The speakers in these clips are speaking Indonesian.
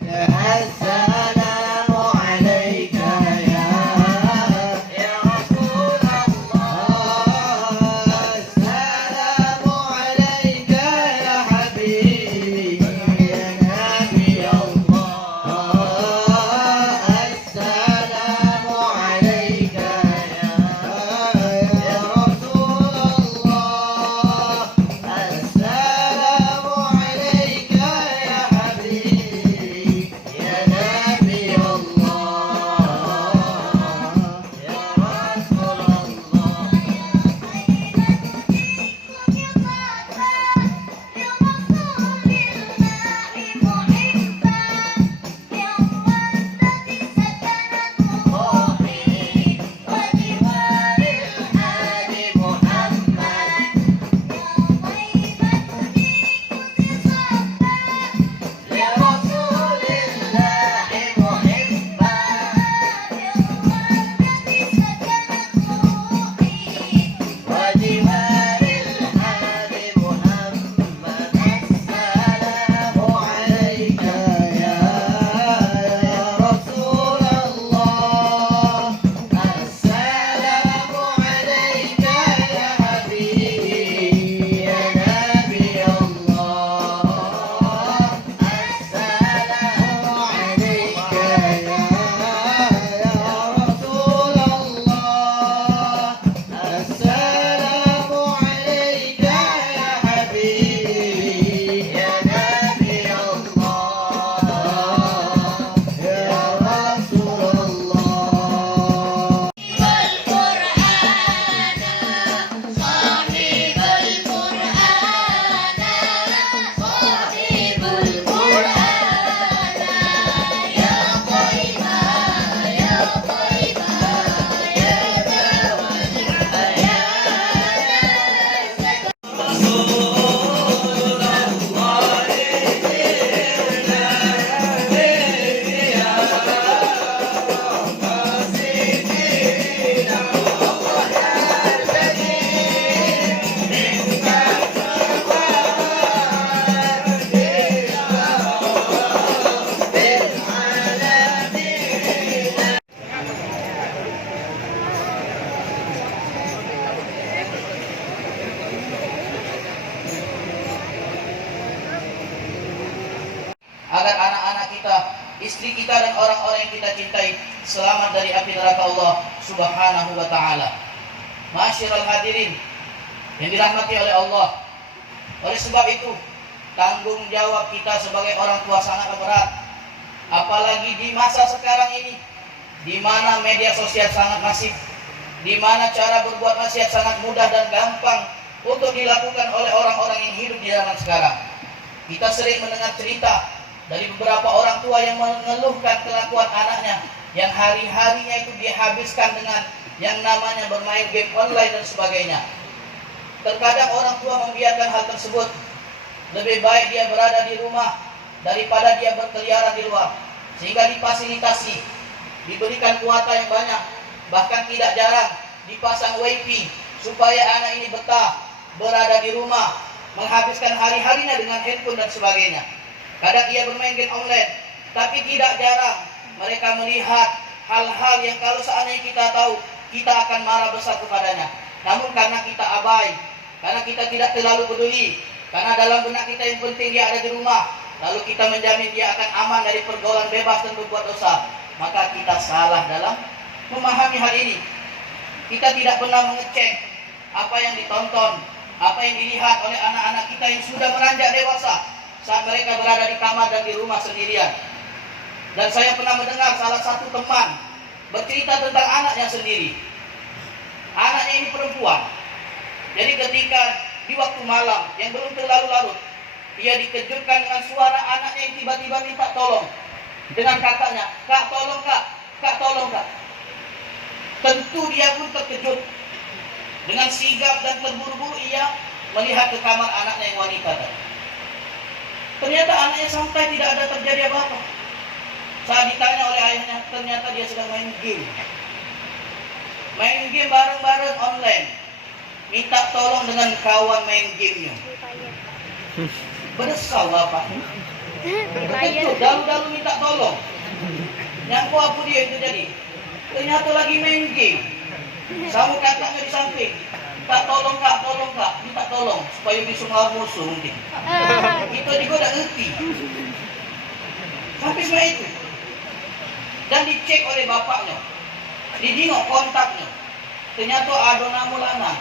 السلام عليك يا رسول الله السلام عليك يا حبيبي يا نبي الله السلام عليك يا رسول الله السلام عليك يا حبيبي يا نبي الله يا رسول الله يا رسول الله محبا وجوار الحال محمد السلام عليك يا رسول الله السلام عليك يا حبيبي يا نبي الله السلام عليك يا رسول الله السلام عليك يا حبيبي يا نبي الله يا رسول الله agar anak-anak kita, istri kita dan orang-orang yang kita cintai selamat dari api neraka Allah Subhanahu wa taala. Ma'asyiral hadirin yang dirahmati oleh Allah. Oleh sebab itu, tanggung jawab kita sebagai orang tua sangat berat. Apalagi di masa sekarang ini di mana media sosial sangat masif, di mana cara berbuat maksiat sangat mudah dan gampang untuk dilakukan oleh orang-orang yang hidup di zaman sekarang. Kita sering mendengar cerita dari beberapa orang tua yang mengeluhkan kelakuan anaknya yang hari-harinya itu dihabiskan dengan yang namanya bermain game online dan sebagainya. Terkadang orang tua membiarkan hal tersebut. Lebih baik dia berada di rumah daripada dia berkeliaran di luar. Sehingga difasilitasi, diberikan kuota yang banyak, bahkan tidak jarang dipasang wifi supaya anak ini betah berada di rumah, menghabiskan hari-harinya dengan handphone dan sebagainya. Kadang ia bermain game online, tapi tidak jarang mereka melihat hal-hal yang kalau seandainya kita tahu, kita akan marah besar kepadanya. Namun karena kita abai, karena kita tidak terlalu peduli, karena dalam benak kita yang penting dia ada di rumah, lalu kita menjamin dia akan aman dari pergaulan bebas dan berbuat dosa, maka kita salah dalam memahami hal ini. Kita tidak pernah mengecek apa yang ditonton, apa yang dilihat oleh anak-anak kita yang sudah beranjak dewasa saat mereka berada di kamar dan di rumah sendirian. Dan saya pernah mendengar salah satu teman bercerita tentang anaknya sendiri. Anaknya ini perempuan. Jadi ketika di waktu malam yang belum terlalu larut, ia dikejutkan dengan suara anaknya yang tiba-tiba minta tolong dengan kakaknya, "Kak, tolong kak, kak tolong kak." Tentu dia pun terkejut. Dengan sigap dan terburu-buru ia melihat ke kamar anaknya yang wanita tadi. Ternyata anaknya sampai tidak ada terjadi apa-apa. Saat ditanya oleh ayahnya, ternyata dia sedang main game. Main game bareng-bareng online. Minta tolong dengan kawan main gamenya. Berdesal bapak. Terkejut, dalu-dalu minta tolong. Yang apa dia itu jadi? Ternyata lagi main game. Sama kakaknya di samping. Kak tolong kak, minta tolong supaya bisa melawan musuh mungkin. Itu juga tidak ngerti. Sampai semua itu. Dan dicek oleh bapaknya. Didingok kontaknya. Ternyata ada nama lanang.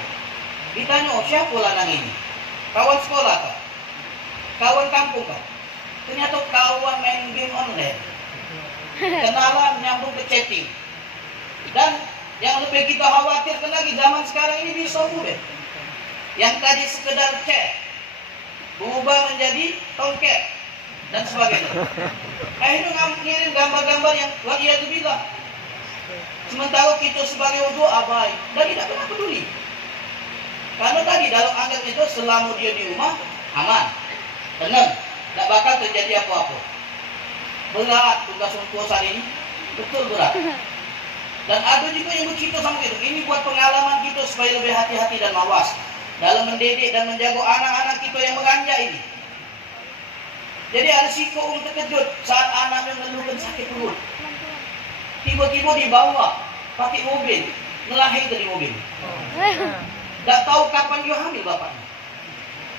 Ditanya, siapa lanang ini? Kawan sekolah kah? Kawan kampung kah? Ternyata kawan main game online. Kenalan, nyambung ke chatting. Dan yang lebih kita khawatirkan lagi zaman sekarang ini bisa mudah. Yang tadi sekedar chat berubah menjadi tongket dan sebagainya. Akhirnya ngirim gambar-gambar yang waliyadzubillah. Sementara kita sebagai wudhu abai dan tidak pernah peduli. Karena tadi dalam anggap itu selama dia di rumah aman, tenang, tidak bakal terjadi apa-apa. Berat tugas untuk saat ini, betul berat. Dan ada juga yang bercerita sama itu. Ini buat pengalaman kita supaya lebih hati-hati dan mawas dalam mendidik dan menjaga anak-anak kita yang beranjak ini. Jadi ada si kaum terkejut saat anaknya mengeluhkan sakit perut. Tiba-tiba dibawa pakai mobil, melahirkan di mobil. Tak tahu kapan dia hamil bapaknya.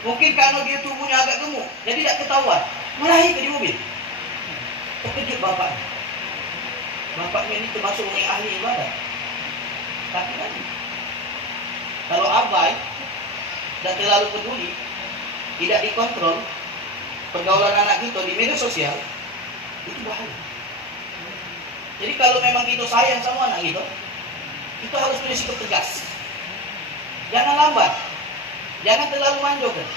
Mungkin karena dia tubuhnya agak gemuk, jadi tak ketahuan. Melahirkan di mobil. Terkejut bapaknya. Bapaknya ini termasuk orang ahli ibadah. Tapi kan, kalau abai dan terlalu peduli, tidak dikontrol pergaulan anak kita di media sosial, itu bahaya. Jadi kalau memang kita sayang sama anak kita harus punya sikap tegas. Jangan lambat, jangan terlalu manjakan,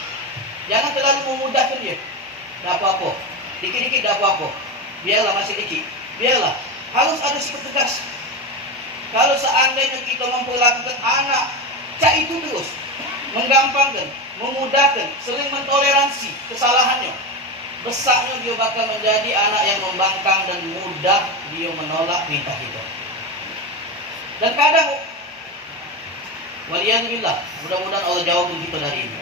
jangan terlalu memudahkan dia. Tidak apa-apa, dikit-dikit tidak apa-apa. Biarlah masih kecil, biarlah. Harus ada sikap tegas. Kalau seandainya kita memperlakukan anak cak itu terus, menggampangkan, memudahkan, sering mentoleransi kesalahannya, besarnya dia bakal menjadi anak yang membangkang dan mudah dia menolak perintah kita. Dan kadang, waliyadzubillah, mudah-mudahan Allah jawab kita dari ini.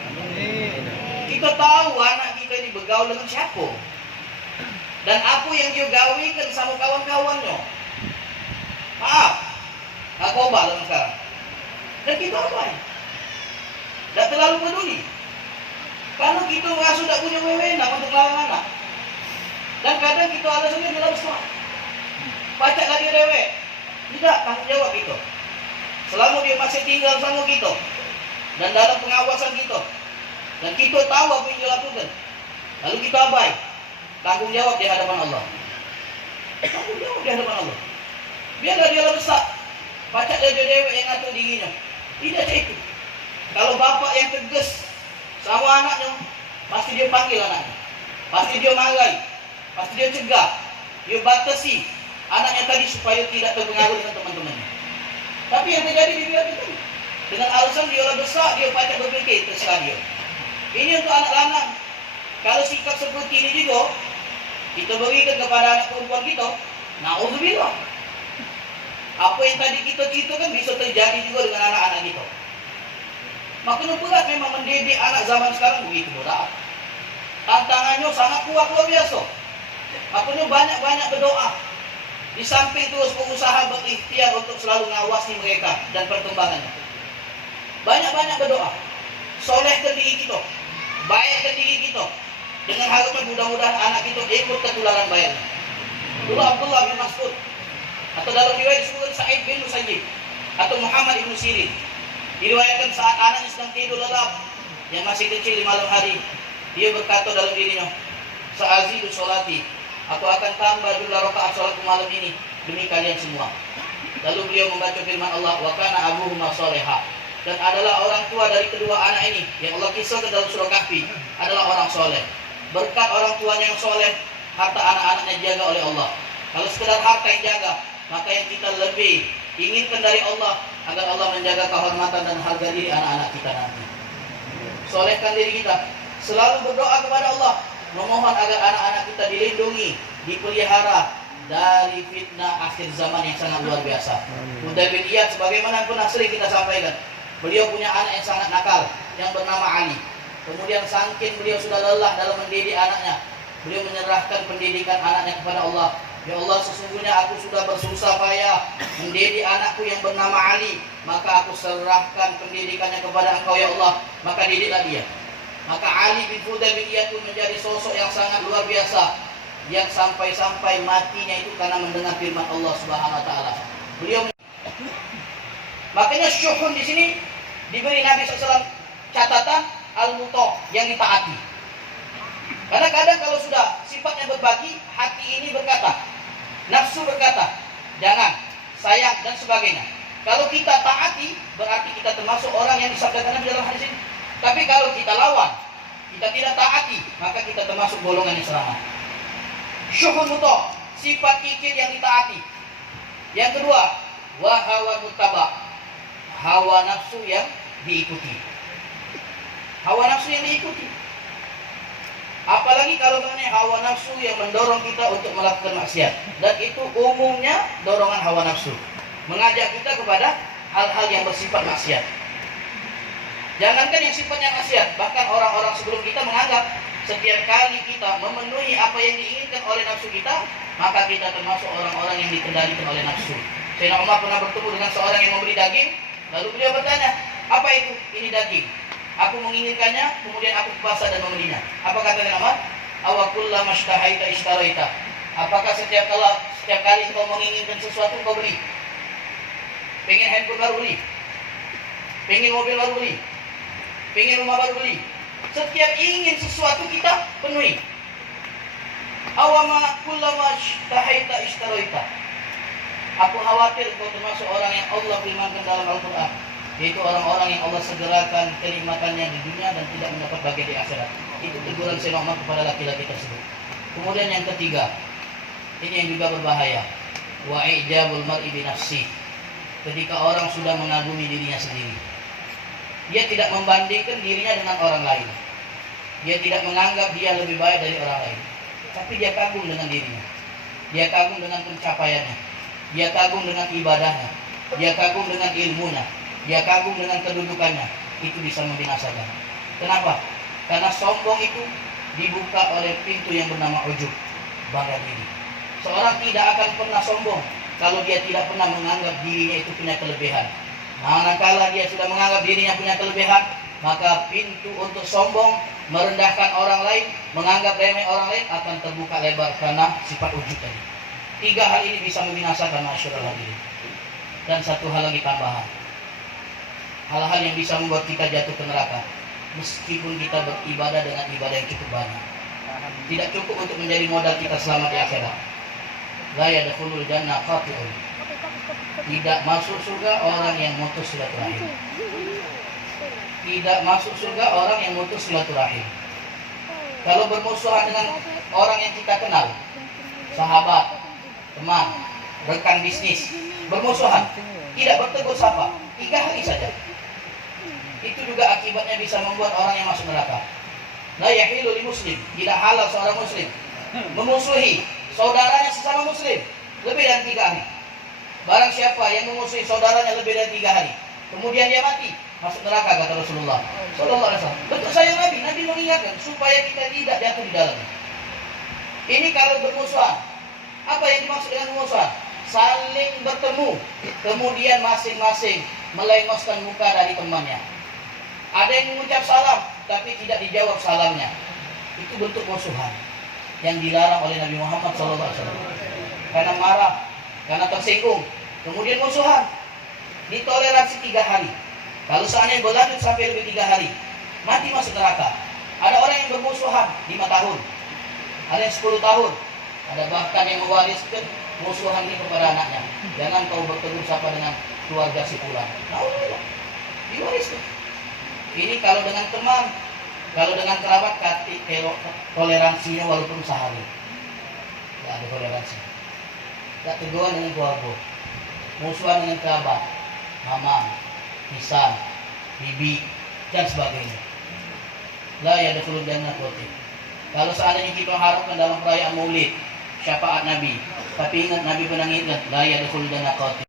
Kita tahu anak kita ini bergaul dengan siapa. Dan apa yang dia gawikan sama kawan-kawannya. Maaf, narkoba dalam sekarang. Dan kita apa? Tak terlalu peduli. Karena kita merasa tak punya wewenang untuk melawan anak. Dan kadang kita alasannya dalam sekolah. Pacak lagi rewek. Tidak, tanggung jawab kita. Selama dia masih tinggal sama kita. Dan dalam pengawasan kita. Dan kita tahu apa yang dia lakukan. Lalu kita abai. Tanggung jawab di hadapan Allah. Tanggung jawab di hadapan Allah. Biarlah dia besar. Pacak dia dewek yang ngatur dirinya. Tidak itu. Kalau bapak yang tegas sama anaknya, pasti dia panggil anaknya. Pasti dia marahi. Pasti dia cegah. Dia batasi anaknya tadi supaya tidak terpengaruh dengan teman-temannya. Tapi yang terjadi di dia itu, dengan alasan dia besar, dia pacak berpikir terserah dia. Ini untuk anak lanang. Kalau sikap seperti ini juga kita berikan kepada anak perempuan kita, na'udzubillah. Apa yang tadi kita ceritakan bisa terjadi juga dengan anak-anak kita. Makanya berat memang mendidik anak zaman sekarang begitu berat. Tantangannya sangat kuat luar biasa. Makanya banyak-banyak berdoa. Di samping terus berusaha berikhtiar untuk selalu mengawasi mereka dan perkembangannya. Banyak-banyak berdoa. Solehkan diri kita. Baikkan diri kita. Dengan harapan mudah-mudahan anak kita ikut ketularan baiknya. Dulu Abdullah bin Mas'ud. Atau dalam riwayat disebutkan Sa'id bin Musayyib. Atau Muhammad ibn Sirin. Diriwayatkan saat anaknya sedang tidur lelap. Yang masih kecil di malam hari. Dia berkata dalam dirinya. Sa'azidu sholati. Aku akan tambah jumlah rakaat sholat malam ini. Demi kalian semua. Lalu beliau membaca firman Allah. Wa kana abuhuma sholehah. Dan adalah orang tua dari kedua anak ini. Yang Allah kisahkan dalam surah Kahfi. Adalah orang soleh. Berkat orang tuanya yang soleh, harta anak-anaknya dijaga oleh Allah. Kalau sekedar harta yang jaga, maka yang kita lebih inginkan dari Allah agar Allah menjaga kehormatan dan harga diri anak-anak kita nanti. Solehkan diri kita, selalu berdoa kepada Allah, memohon agar anak-anak kita dilindungi, dipelihara dari fitnah akhir zaman yang sangat luar biasa. Fudail bin Iyad sebagaimana pernah sering kita sampaikan, beliau punya anak yang sangat nakal yang bernama Ali. Kemudian saking beliau sudah lelah dalam mendidik anaknya, beliau menyerahkan pendidikan anaknya kepada Allah. Ya Allah, sesungguhnya aku sudah bersusah payah mendidik anakku yang bernama Ali, maka aku serahkan pendidikannya kepada Engkau ya Allah, maka didiklah dia. Maka Ali bin Fudail bin Iyad pun menjadi sosok yang sangat luar biasa, yang sampai-sampai matinya itu karena mendengar firman Allah Subhanahu wa taala. Beliau makanya syuhun di sini diberi Nabi SAW catatan al-muta, yang ditaati. Karena kadang kalau sudah sifatnya berbagi, hati ini berkata, nafsu berkata, jangan, sayang, dan sebagainya. Kalau kita taati, berarti kita termasuk orang yang disabdakan Nabi dalam hadis ini. Tapi kalau kita lawan, kita tidak taati, maka kita termasuk golongan yang selamat. Syuhun muta, sifat kikir yang ditaati. Yang kedua, wa hawa muttaba, hawa nafsu yang diikuti. Hawa nafsu yang diikuti. Apalagi kalau hawa nafsu yang mendorong kita untuk melakukan maksiat. Dan itu umumnya dorongan hawa nafsu, mengajak kita kepada hal-hal yang bersifat maksiat. Jangankan yang sifatnya maksiat, bahkan orang-orang sebelum kita menganggap setiap kali kita memenuhi apa yang diinginkan oleh nafsu kita, maka kita termasuk orang-orang yang dikendalikan oleh nafsu. Sayyidina Umar pernah bertemu dengan seorang yang memberi daging, lalu beliau bertanya, apa itu? Ini daging. Aku menginginkannya, kemudian aku ke pasar dan membelinya. Apa kata Sayyidina Umar? Awakullama ishtahaita ishtaraita. Apakah setiap kali kau menginginkan sesuatu kau beli? Pengen handphone baru beli, pengen mobil baru beli, pengen rumah baru beli. Setiap ingin sesuatu kita penuhi. Awama kullama ishtahaita ishtaraita. Aku khawatir kau termasuk orang yang Allah firmankan dalam Al-Quran, yaitu orang-orang yang Allah segerakan kenikmatannya di dunia dan tidak mendapat bagian di akhirat. Itu teguran Sayyidina Umar kepada laki-laki tersebut. Kemudian yang ketiga, ini yang juga berbahaya, wa ijabul mar'i bi nafsi. Ketika orang sudah mengagumi dirinya sendiri, dia tidak membandingkan dirinya dengan orang lain, dia tidak menganggap dia lebih baik dari orang lain, tapi dia kagum dengan dirinya, dia kagum dengan pencapaiannya, dia kagum dengan ibadahnya, dia kagum dengan ilmunya, dia kagum dengan kedudukannya. Itu bisa membinasakan. Kenapa? Karena sombong itu dibuka oleh pintu yang bernama ujub, bangga diri. Seorang tidak akan pernah sombong kalau dia tidak pernah menganggap dirinya itu punya kelebihan. Manakala dia sudah menganggap dirinya punya kelebihan, maka pintu untuk sombong, merendahkan orang lain, menganggap remeh orang lain akan terbuka lebar karena sifat ujub tadi. Tiga hal ini bisa membinasakan masyarakat hadirin. Dan satu hal lagi tambahan, hal-hal yang bisa membuat kita jatuh ke neraka, meskipun kita beribadah dengan ibadah yang cukup banyak, tidak cukup untuk menjadi modal kita selamat di akhirat. La yadkhulul jannah qati'un. Tidak masuk surga orang yang mutus silaturahim. Tidak masuk surga orang yang mutus silaturahim. Kalau bermusuhan dengan orang yang kita kenal, sahabat, teman, rekan bisnis, bermusuhan, tidak bertegur sapa, 3 hari saja, itu juga akibatnya bisa membuat orang yang masuk neraka. La yahilu li muslim, tidak halal seorang muslim memusuhi saudaranya sesama muslim lebih dari 3 hari. Barang siapa yang memusuhi saudaranya lebih dari 3 hari, kemudian dia mati, masuk neraka, kata Rasulullah Sallallahu Alaihi Wasallam. Bentuk sayang Nabi mengingatkan supaya kita tidak jatuh di dalamnya. Ini kalau bermusuhan, apa yang dimaksud dengan bermusuhan? Saling bertemu, kemudian masing-masing melengoskan muka dari temannya. Ada yang mengucap salam, tapi tidak dijawab salamnya. Itu bentuk musuhan yang dilarang oleh Nabi Muhammad SAW. Karena marah, karena tersinggung, kemudian musuhan, ditoleransi 3 hari. Kalau seandainya berlanjut sampai lebih 3 hari, mati masuk neraka. Ada orang yang bermusuhan 5 tahun, ada yang 10 tahun, ada bahkan yang mewariskan musuhan ini kepada anaknya. Jangan kau bertegur sapa dengan keluarga si fulan. Alhamdulillah, diwariskan. Ini kalau dengan teman, kalau dengan kerabat, toleransinya walaupun sehari, tidak ada toleransi. Tak teguran dengan keluarga, musuhan dengan kerabat, mama, pisan, bibi, dan sebagainya. La yadkhulul jannah qati'un. Kalau seandainya kita harapkan dalam perayaan Maulid syafaat Nabi, tapi ingat Nabi pernah ingat, la yadkhulul jannah qati'un.